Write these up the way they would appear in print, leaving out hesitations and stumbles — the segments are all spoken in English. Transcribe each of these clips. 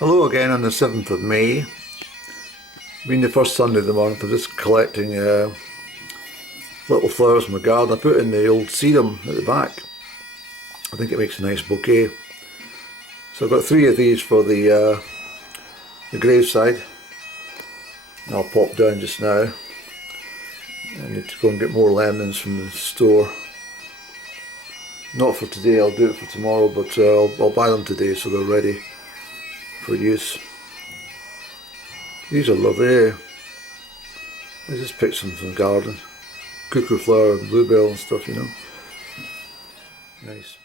Hello again on the 7th of May. Being the first Sunday of the month, I'm just collecting little flowers from my garden. I put in the old sedum at the back. I think it makes a nice bouquet. So I've got 3 of these for the graveside. I'll pop down just now. I need to go and get more lemons from the store. Not for today, I'll do it for tomorrow, but I'll buy them today so they're ready for use. These are lovely. I just picked some from the garden. Cuckoo flower and bluebell and stuff, you know. Nice.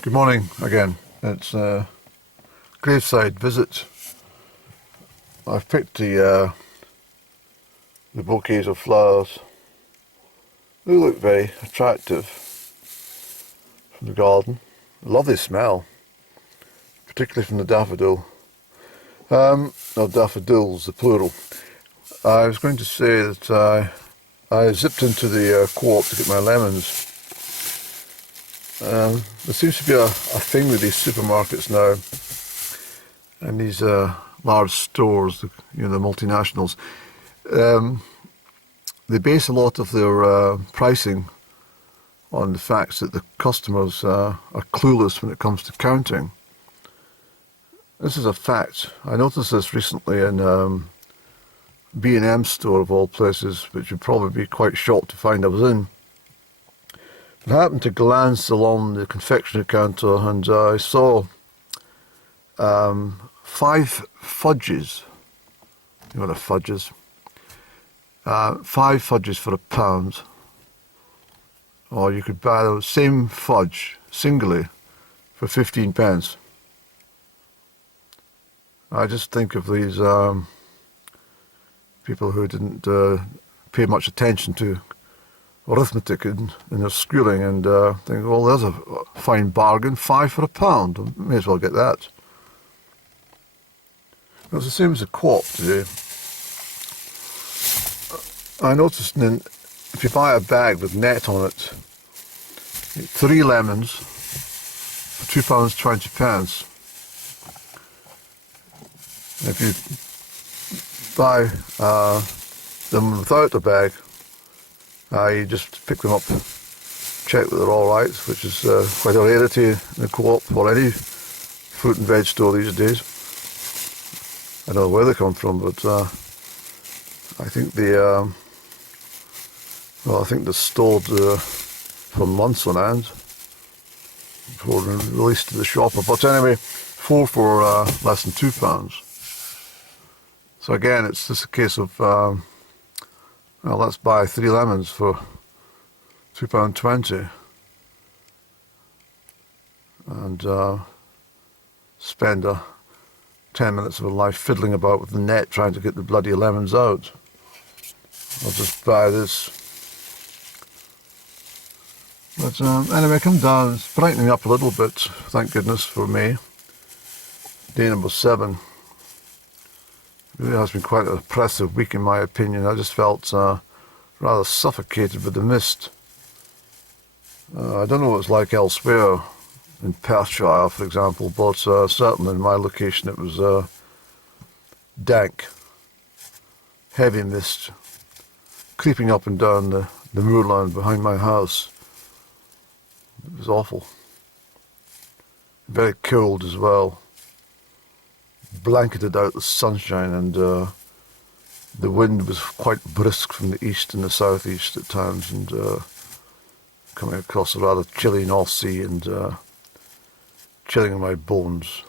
Good morning again. It's a graveside visit. I've picked the bouquets of flowers. They look very attractive from the garden. A lovely smell, particularly from the daffodil. No, daffodils, the plural. I was going to say that I zipped into the co-op to get my lemons. There seems to be a thing with these supermarkets now, and these large stores, you know, the multinationals. They base a lot of their pricing on the fact that the customers are clueless when it comes to counting. This is a fact. I noticed this recently in B&M store of all places, which you'd probably be quite shocked to find I was in. I happened to glance along the confectionery counter and I saw 5 fudges. You know what a fudge is? 5 fudges for £1. Or you could buy the same fudge singly for 15 pence. I just think of these people who didn't pay much attention to arithmetic in their schooling and think, well, there's a fine bargain, 5 for £1. May as well get that. It's the same as the co-op today. I noticed if you buy a bag with net on it, 3 lemons for £2.20. If you buy them without the bag, you just pick them up, check that they're all right, which is quite a rarity in the co-op or any fruit and veg store these days. I don't know where they come from, but I think they're stored for months on end before they're released to the shopper. But anyway, 4 for less than £2. So again, it's just a case of, well, let's buy 3 lemons for £2.20 and spend 10 minutes of a life fiddling about with the net trying to get the bloody lemons out. I'll just buy this. But anyway, come down. It's brightening up a little bit, thank goodness for me. Day number 7. It really has been quite an oppressive week in my opinion. I just felt rather suffocated with the mist. I don't know what it's like elsewhere, in Perthshire for example, but certainly in my location it was dank, heavy mist, creeping up and down the moorland behind my house. It was awful. Very cold as well. Blanketed out the sunshine, and the wind was quite brisk from the east and the southeast at times, and coming across a rather chilly North Sea and chilling in my bones.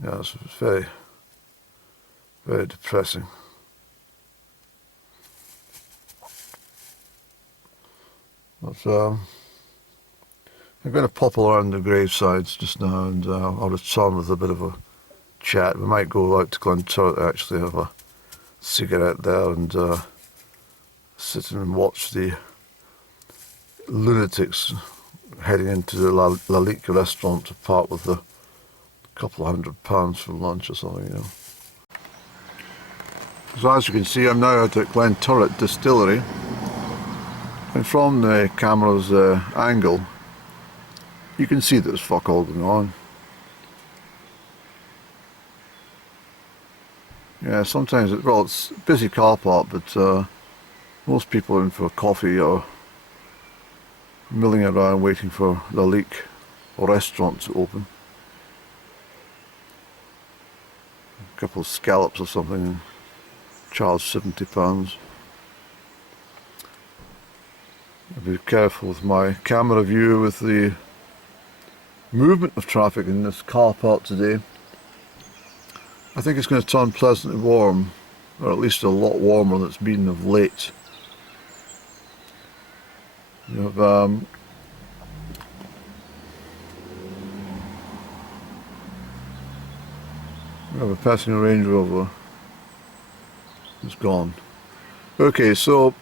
Yeah, it was very, very depressing. But I'm going to pop around the gravesides just now, and I'll return with a bit of a chat. We might go out to Glenturret actually, have a cigarette there and sit and watch the lunatics heading into the Lalique restaurant to part with a couple of £100 for lunch or something, you know. So as you can see, I'm now out at Glenturret Distillery, and from the camera's angle, you can see there's fuck all going on. Yeah, sometimes it's a busy car park, but most people are in for coffee or milling around waiting for the leak or restaurant to open. A couple of scallops or something and charge £70. I'll be careful with my camera view with the movement of traffic in this car park today. I think it's going to turn pleasantly warm, or at least a lot warmer than it's been of late. You have a passing Range Rover. It's gone. Okay, so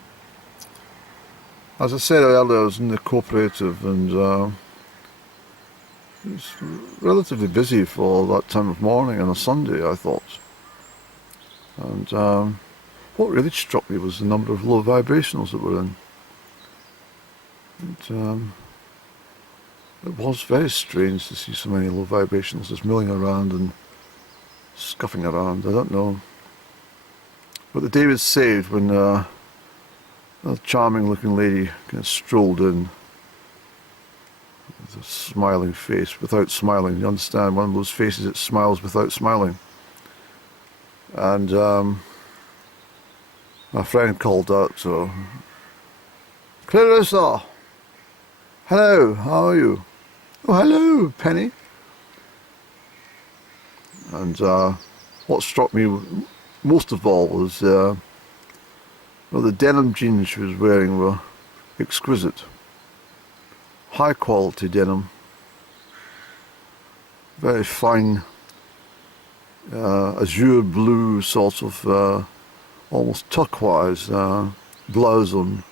as I said earlier, I was in the cooperative, and it's relatively busy for that time of morning on a Sunday, I thought. And what really struck me was the number of low vibrationals that were in. It was very strange to see so many low vibrationals just milling around and scuffing around. I don't know. But the day was saved when a charming looking lady kind of strolled in with a smiling face, without smiling. You understand, one of those faces that smiles without smiling. And my friend called out to her, "Clarissa! Hello, how are you?" "Oh, hello, Penny." And what struck me most of all was well, the denim jeans she was wearing were exquisite. High quality denim. Very fine azure blue sort of almost turquoise blouse on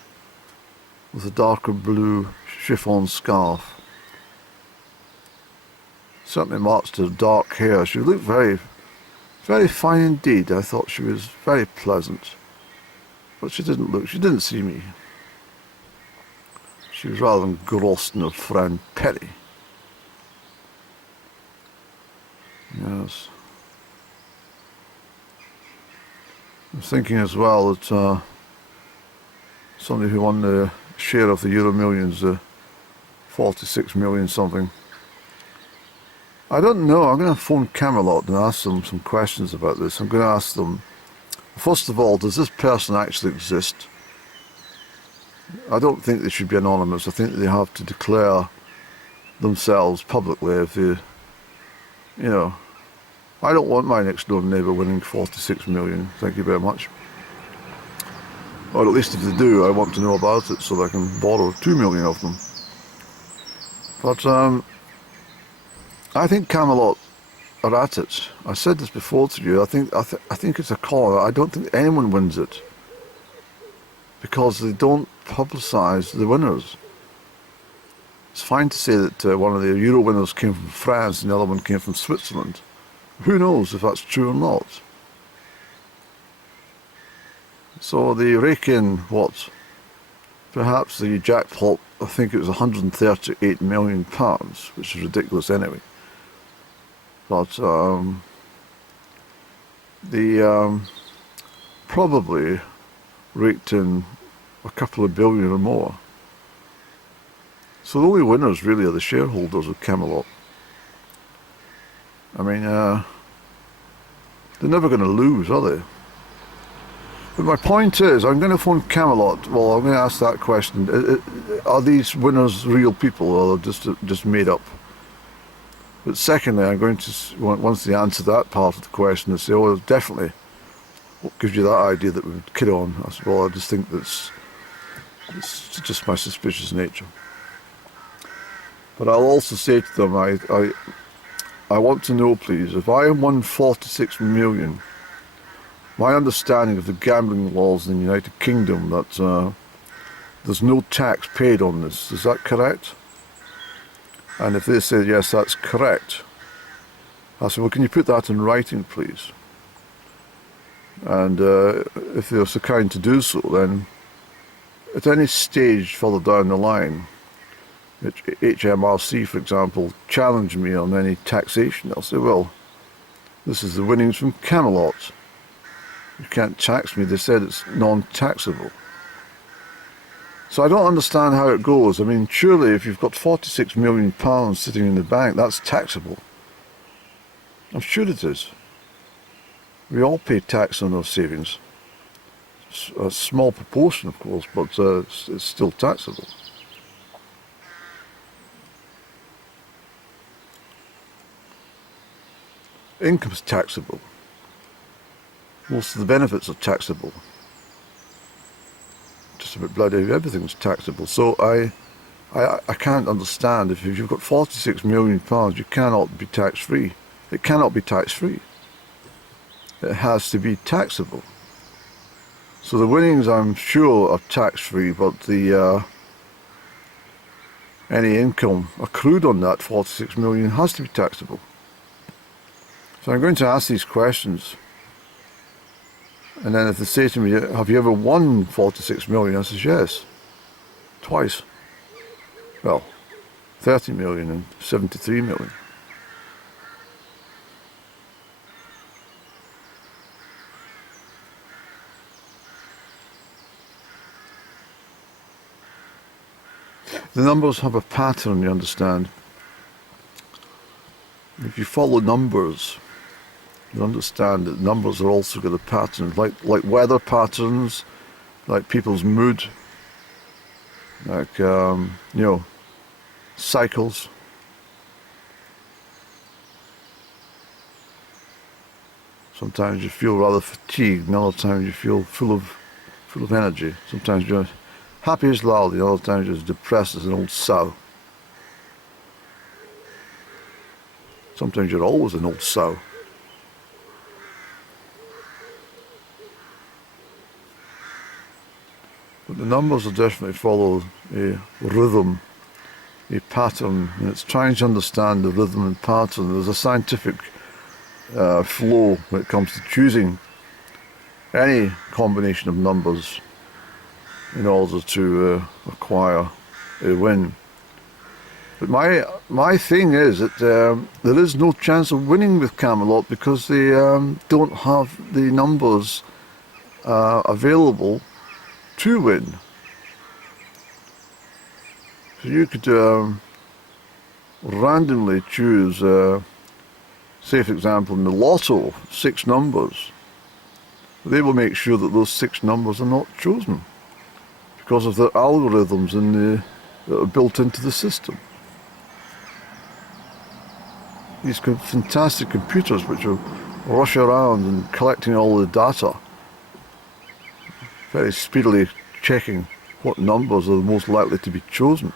with a darker blue chiffon scarf. Certainly matched her dark hair. She looked very, very fine indeed. I thought she was very pleasant. But she didn't see me. She was rather engrossed in her friend Perry. Yes. I'm thinking as well that somebody who won the share of the Euro Millions, 46 million something. I don't know. I'm going to phone Camelot and ask them some questions about this. I'm going to ask them, first of all, does this person actually exist? I don't think they should be anonymous. I think they have to declare themselves publicly if they, you know, I don't want my next door neighbour winning 46 million. Thank you very much. Or at least if they do, I want to know about it so that I can borrow 2 million of them. But I think Camelot are at it. I said this before to you. I think it's a con. I don't think anyone wins it because they don't publicise the winners. It's fine to say that one of the Euro winners came from France and the other one came from Switzerland. Who knows if that's true or not? So they rake in what? Perhaps the jackpot, I think it was £138 million, which is ridiculous anyway. But they probably raked in a couple of billion or more. So the only winners really are the shareholders of Camelot. I mean, they're never going to lose, are they? But my point is, I'm going to phone Camelot. Well, I'm going to ask that question. Are these winners real people, or just made up? But secondly, I'm going to, once they answer that part of the question, they say, oh, definitely. What gives you that idea that we would kid on? I said, well, I just think it's just my suspicious nature. But I'll also say to them, I want to know, please, if I won 46 million, my understanding of the gambling laws in the United Kingdom that there's no tax paid on this. Is that correct? And if they say, yes, that's correct, I said, well, can you put that in writing, please? And if they're so kind to do so, then at any stage further down the line, HMRC, for example, challenge me on any taxation, I'll say, well, this is the winnings from Camelot. You can't tax me. They said it's non-taxable. So I don't understand how it goes. I mean, surely if you've got £46 million sitting in the bank, that's taxable. I'm sure it is. We all pay tax on our savings. A small proportion, of course, but it's still taxable. Income's taxable. Most of the benefits are taxable. Just about bloody everything's taxable. So I can't understand if you've got £46 million, you cannot be tax-free. It cannot be tax-free. It has to be taxable. So the winnings, I'm sure, are tax-free, but the any income accrued on that 46 million has to be taxable. So I'm going to ask these questions, and then if they say to me, have you ever won 46 million? I says, yes, twice. Well, 30 million and 73 million. The numbers have a pattern, you understand. If you follow numbers, you understand that numbers are also got a pattern, like weather patterns, like people's mood, like cycles. Sometimes you feel rather fatigued, and other times you feel full of energy. Sometimes you're happy as Larry, other times you're as depressed as an old sow. Sometimes you're always an old sow. But the numbers will definitely follow a rhythm, a pattern, and it's trying to understand the rhythm and pattern. There's a scientific flow when it comes to choosing any combination of numbers in order to acquire a win. But my thing is that there is no chance of winning with Camelot because they don't have the numbers available to win. So you could randomly choose, say for example in the lotto, 6 numbers. They will make sure that those 6 numbers are not chosen because of the algorithms that are built into the system. These fantastic computers which will rush around and collecting all the data, very speedily checking what numbers are the most likely to be chosen,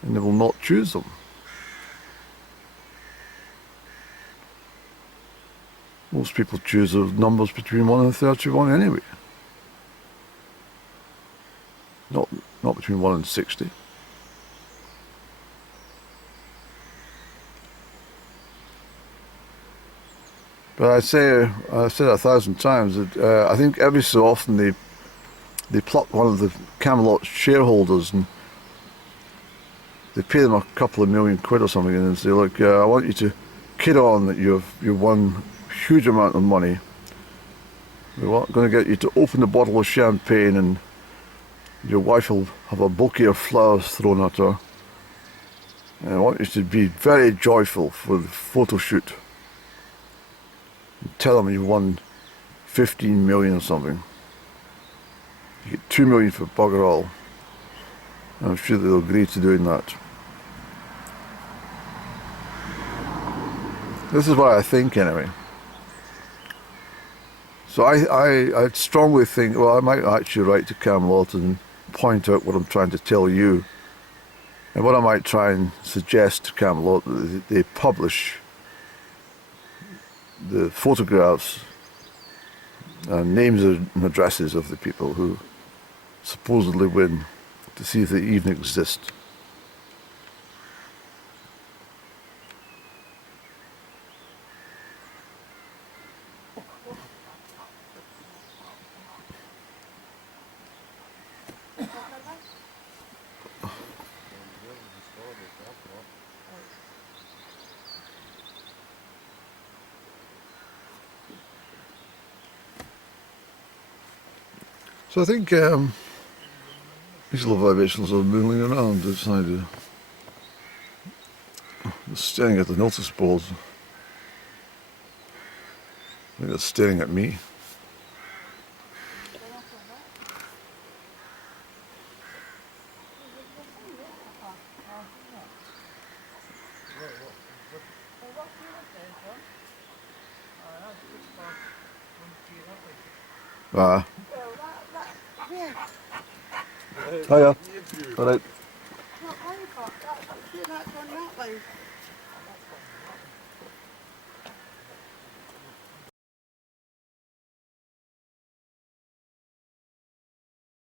and they will not choose them. Most people choose the numbers between 1 and 31 anyway. Not between 1 and 60. But I've said 1,000 times that I think every so often they pluck one of the Camelot shareholders and they pay them a couple of £1 million or something and say, look, I want you to kid on that you've won a huge amount of money. We're going to get you to open a bottle of champagne and your wife will have a bouquet of flowers thrown at her. And I want you to be very joyful for the photo shoot. And tell them you won 15 million or something. You get 2 million for bugger all. And I'm sure they'll agree to doing that. This is what I think anyway. So I strongly think, well, I might actually write to Camelot and point out what I'm trying to tell you. And what I might try and suggest to Camelot, that they publish the photographs and names and addresses of the people who supposedly win, to see if they even exist. So I think these little vibrations are moving around outside the staring at the notice board. I think they're staring at me. Ah. Hiya. All right.